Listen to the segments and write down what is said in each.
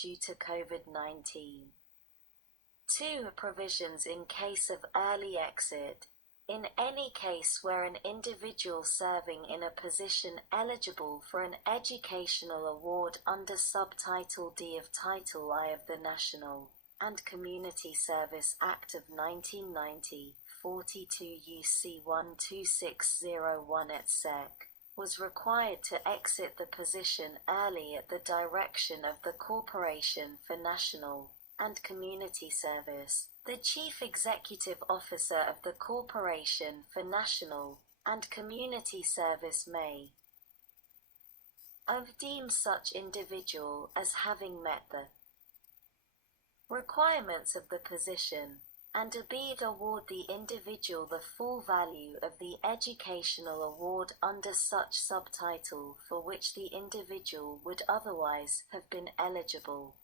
due to COVID-19. 2. Provisions in case of early exit. In any case where an individual serving in a position eligible for an educational award under Subtitle D of Title I of the National and Community Service Act of 1990, 42 U.C. 12601 etc., was required to exit the position early at the direction of the Corporation for National and Community Service, the Chief Executive Officer of the Corporation for National and Community Service may deem such individual as having met the requirements of the position, and award the individual the full value of the educational award under such subtitle for which the individual would otherwise have been eligible.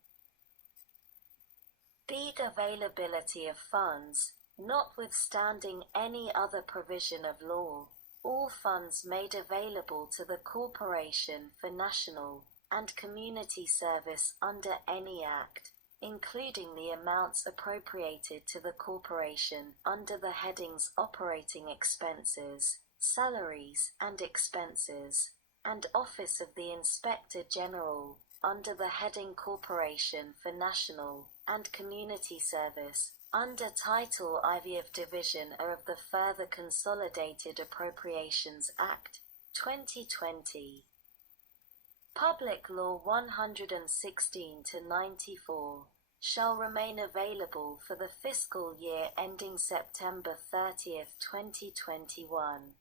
B. Availability of funds. Notwithstanding any other provision of law, all funds made available to the Corporation for National and Community Service under any act, including the amounts appropriated to the Corporation under the headings Operating Expenses, Salaries and Expenses, and Office of the Inspector General, under the heading Corporation for National and Community Service, under Title IV of Division A of the Further Consolidated Appropriations Act, 2020. Public Law 116-94 shall remain available for the fiscal year ending September 30, 2021.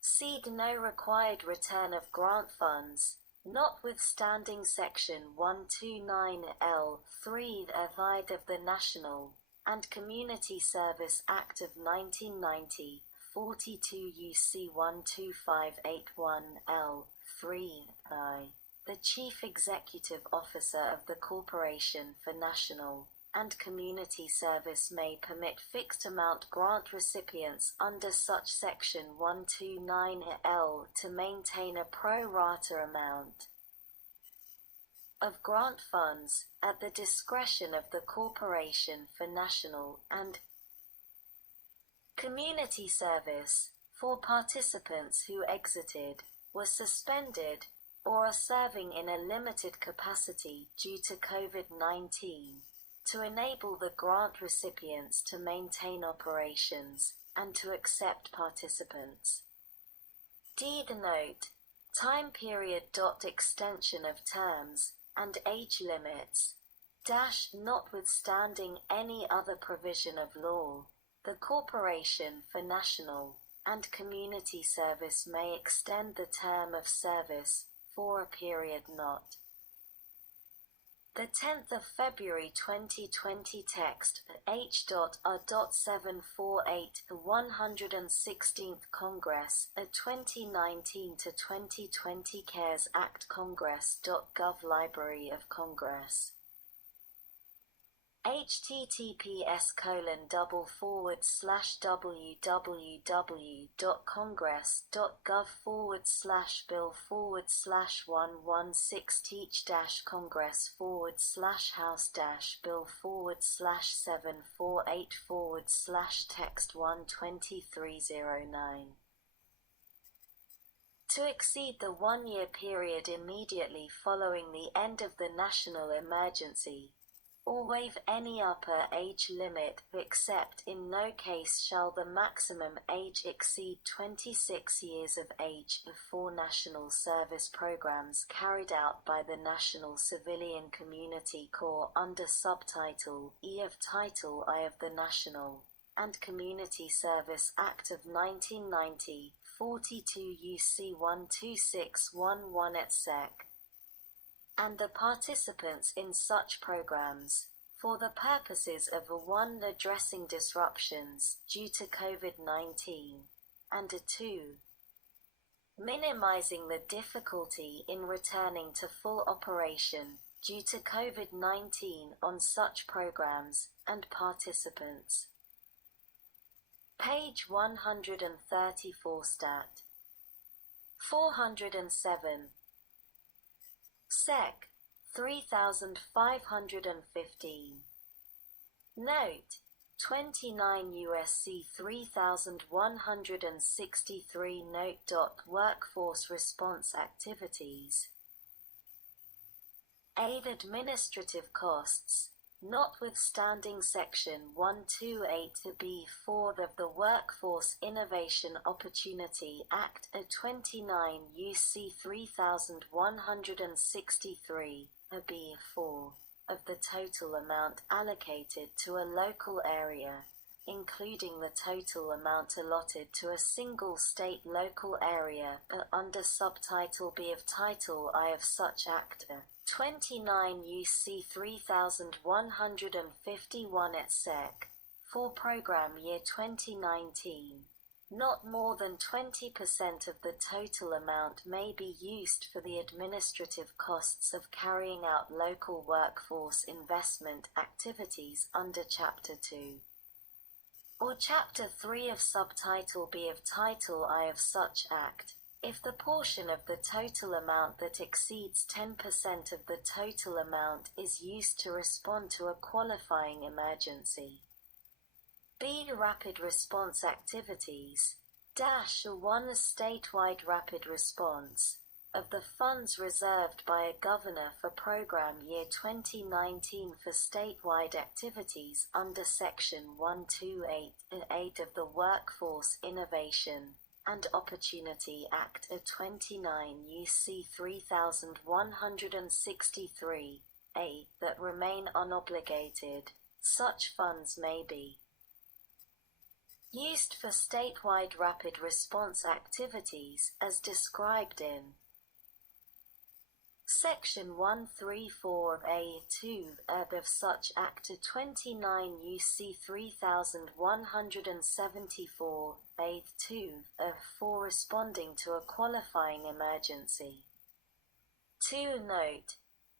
Cede no required return of grant funds, notwithstanding Section 129L(3) of the National and Community Service Act of 1990, 42 U.C. 12581L(3) the Chief Executive Officer of the Corporation for National and Community Service may permit fixed amount grant recipients under such Section 129L to maintain a pro rata amount of grant funds at the discretion of the Corporation for National and Community Service for participants who exited, were suspended, or are serving in a limited capacity due to COVID-19, to enable the grant recipients to maintain operations and to accept participants. Deed note, time period. Extension of terms and age limits. Notwithstanding any other provision of law, the Corporation for National and Community Service may extend the term of service for a period not. The 10th of February 2020 text H.R.748 the 116th Congress a 2019 to 2020 CARES Act Congress.gov Library of Congress https://www.congress.gov/116-congress/bill/748/text 12309 to exceed the one-year period immediately following the end of the national emergency, or waive any upper age limit, except in no case shall the maximum age exceed 26 years of age for national service programs carried out by the National Civilian Community Corps under Subtitle E of Title I of the National and Community Service Act of 1990, 42 U.C. 12611 etc., and the participants in such programs, for the purposes of 1. Addressing disruptions due to COVID-19, and 2. Minimizing the difficulty in returning to full operation due to COVID-19 on such programs and participants. Page 134 Stat. 407 Sec. 3515. Note: 29 U.S.C. 3163 Note. Workforce response activities. Aid administrative costs. Notwithstanding Section 128(b)(4) of the Workforce Innovation Opportunity Act of 29 U.C. 3163 (b)(4), of the total amount allocated to a local area, including the total amount allotted to a single state local area, under Subtitle B of Title I of such Act 29 U.C. 3151 et seq. For program year 2019, not more than 20% of the total amount may be used for the administrative costs of carrying out local workforce investment activities under Chapter 2 or Chapter 3 of Subtitle B of Title I of such Act, if the portion of the total amount that exceeds 10% of the total amount is used to respond to a qualifying emergency. B. Rapid response activities. -1 statewide rapid response. Of the funds reserved by a governor for program year 2019 for statewide activities under Section 128(8) of the Workforce Innovation and Opportunity Act of 29 U.C. 3163 (a) that remain unobligated, such funds may be used for statewide rapid response activities as described in Section 134(a)(2) of such Act of 29 U.C. 3174 (a)(2) for responding to a qualifying emergency. 2. Note: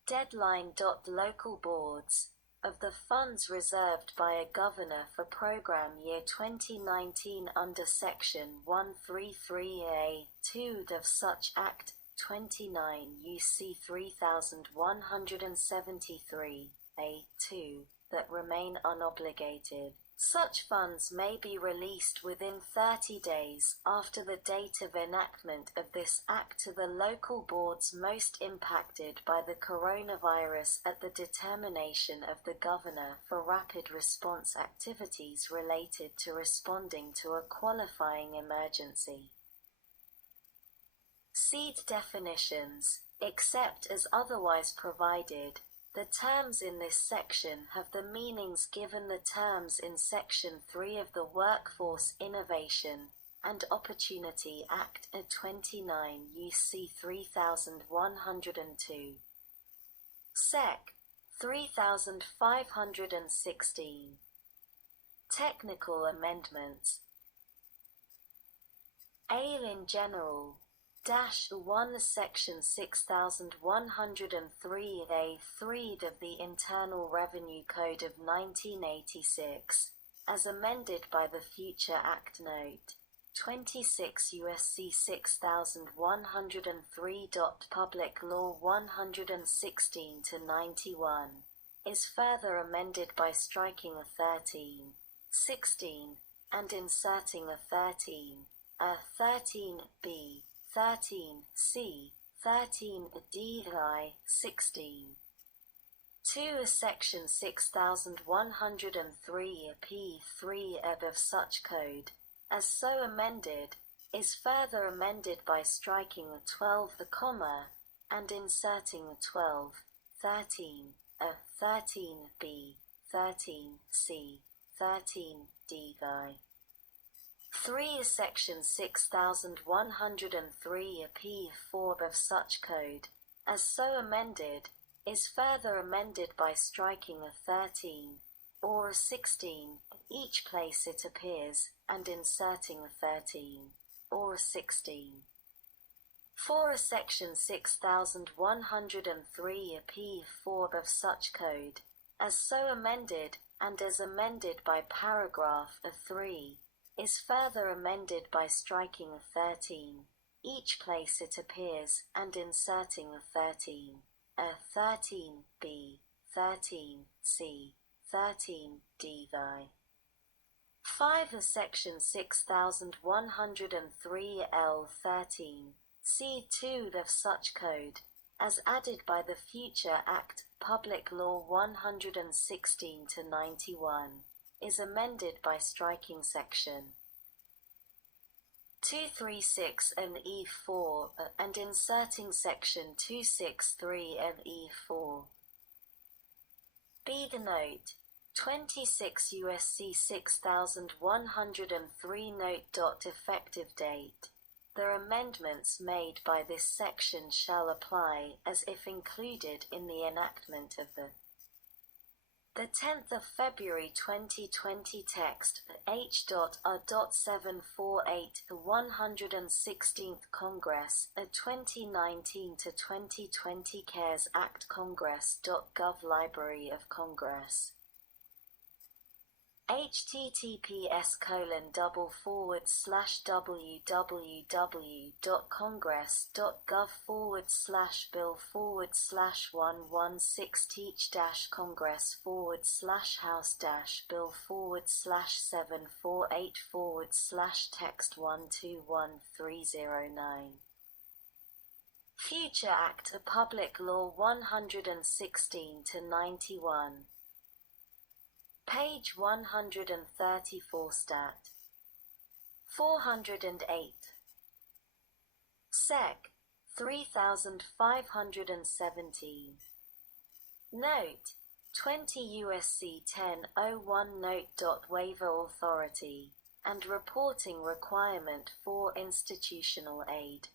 deadline. Local boards. Of the funds reserved by a governor for program year 2019 under Section 133(a)(2) of such Act 29 U.C. 3173 (a)(2) that remain unobligated, such funds may be released within 30 days after the date of enactment of this Act to the local boards most impacted by the coronavirus at the determination of the Governor for rapid response activities related to responding to a qualifying emergency. Seed definitions. Except as otherwise provided, the terms in this section have the meanings given the terms in Section 3 of the Workforce Innovation and Opportunity Act of 29 U.C. 3102. Sec. 3516. Technical amendments. A. In general. -1 Section 6103(a)(3) of the Internal Revenue Code of 1986, as amended by the Future Act Note 26 U.S.C. 6103. Public Law 116-91, is further amended by striking a 13, 16, and inserting a 13, a 13b, 13c, 13d, 16. 2. Section 6103 p3 of such code, as so amended, is further amended by striking a 12, the comma, and inserting a 12, 13, a 13b, 13c, 13d. 3. Section 6103 p4 of such code, as so amended, is further amended by striking a 13, or a 16, each place it appears, and inserting a 13, or a 16. 4. Section 6103 p4 of such code, as so amended, and as amended by paragraph 3, is further amended by striking a 13, each place it appears, and inserting a 13. A 13b, 13c, 13dvi. 5 of Section 6103 L13, C2 of such code, as added by the future Act, Public Law 116-91, is amended by striking Section 236 and E4 and inserting Section 263 and E4. B. The note 26 U.S.C. 6103 note. Effective date. The amendments made by this section shall apply as if included in the enactment of the 10th of February 2020 text H.R.748 116th Congress 2019 to 2020 CaresAct Congress.gov Library of Congress https://www.congress.gov/bill/slash116-congress/House-bill/748forward/116-Text 121-309. Future Act of Public Law 116-91. Page 134 Stat. 408. Sec. 3517. Note. 20 U.S.C. 1001 Note. Waiver authority and reporting requirement for institutional aid.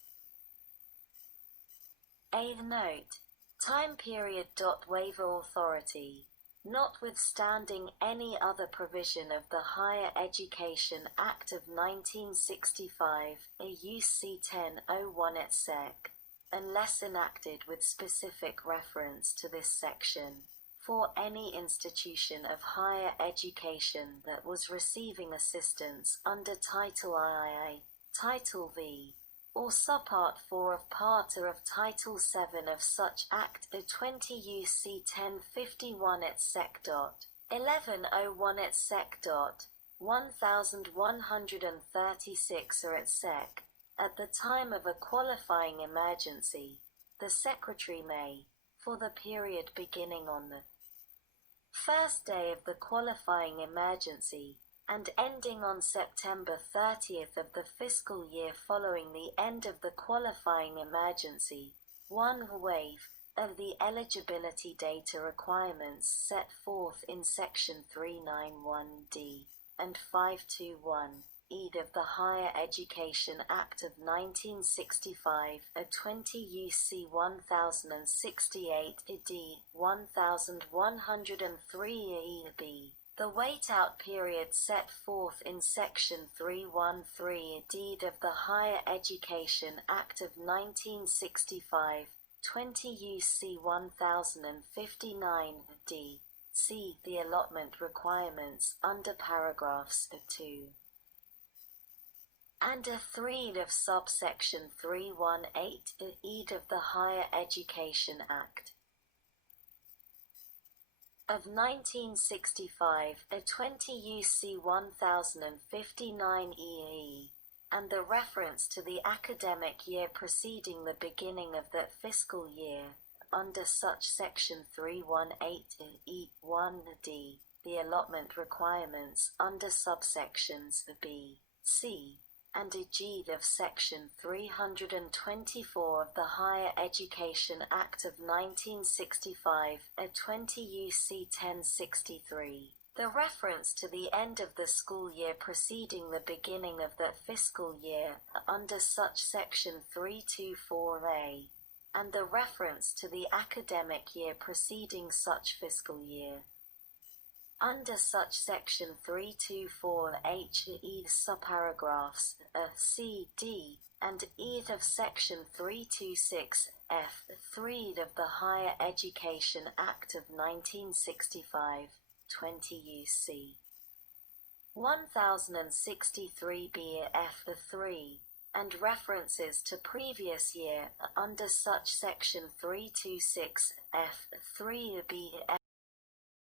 Eighth note. Time period. Waiver authority. Notwithstanding any other provision of the Higher Education Act of 1965, UC 1001 et seq., unless enacted with specific reference to this section, for any institution of higher education that was receiving assistance under Title II, Title V, or Subpart 4 of Part A of Title 7 of such Act 20 U.C. 1051 et seq. 1101 et seq. 1136 or et seq. At the time of a qualifying emergency, the Secretary may, for the period beginning on the first day of the qualifying emergency, and ending on September 30th of the fiscal year following the end of the qualifying emergency, 1. Waive of the eligibility data requirements set forth in Section 391D and 521 E of the Higher Education Act of 1965, 20 U.C. 1068 D, 1103 E.B. The wait-out period set forth in Section 313 D of the Higher Education Act of 1965, 20 U.C. 1059 D. C. The allotment requirements under paragraphs 2 and 3 of subsection 318 E of the Higher Education Act of 1965, 20 U.C. 1059 EE, and the reference to the academic year preceding the beginning of that fiscal year, under such Section 318 E1D, the allotment requirements under subsections B, C, and G of Section 324 of the Higher Education Act of 1965, 20 U.C. 1063. The reference to the end of the school year preceding the beginning of that fiscal year, under such Section 324A, and the reference to the academic year preceding such fiscal year, under such Section 324H E subparagraphs C, D, and E of Section 326 F 3 of the Higher Education Act of 1965, 20 U.C. 1063 B F 3, and references to previous year under such Section 326 F 3b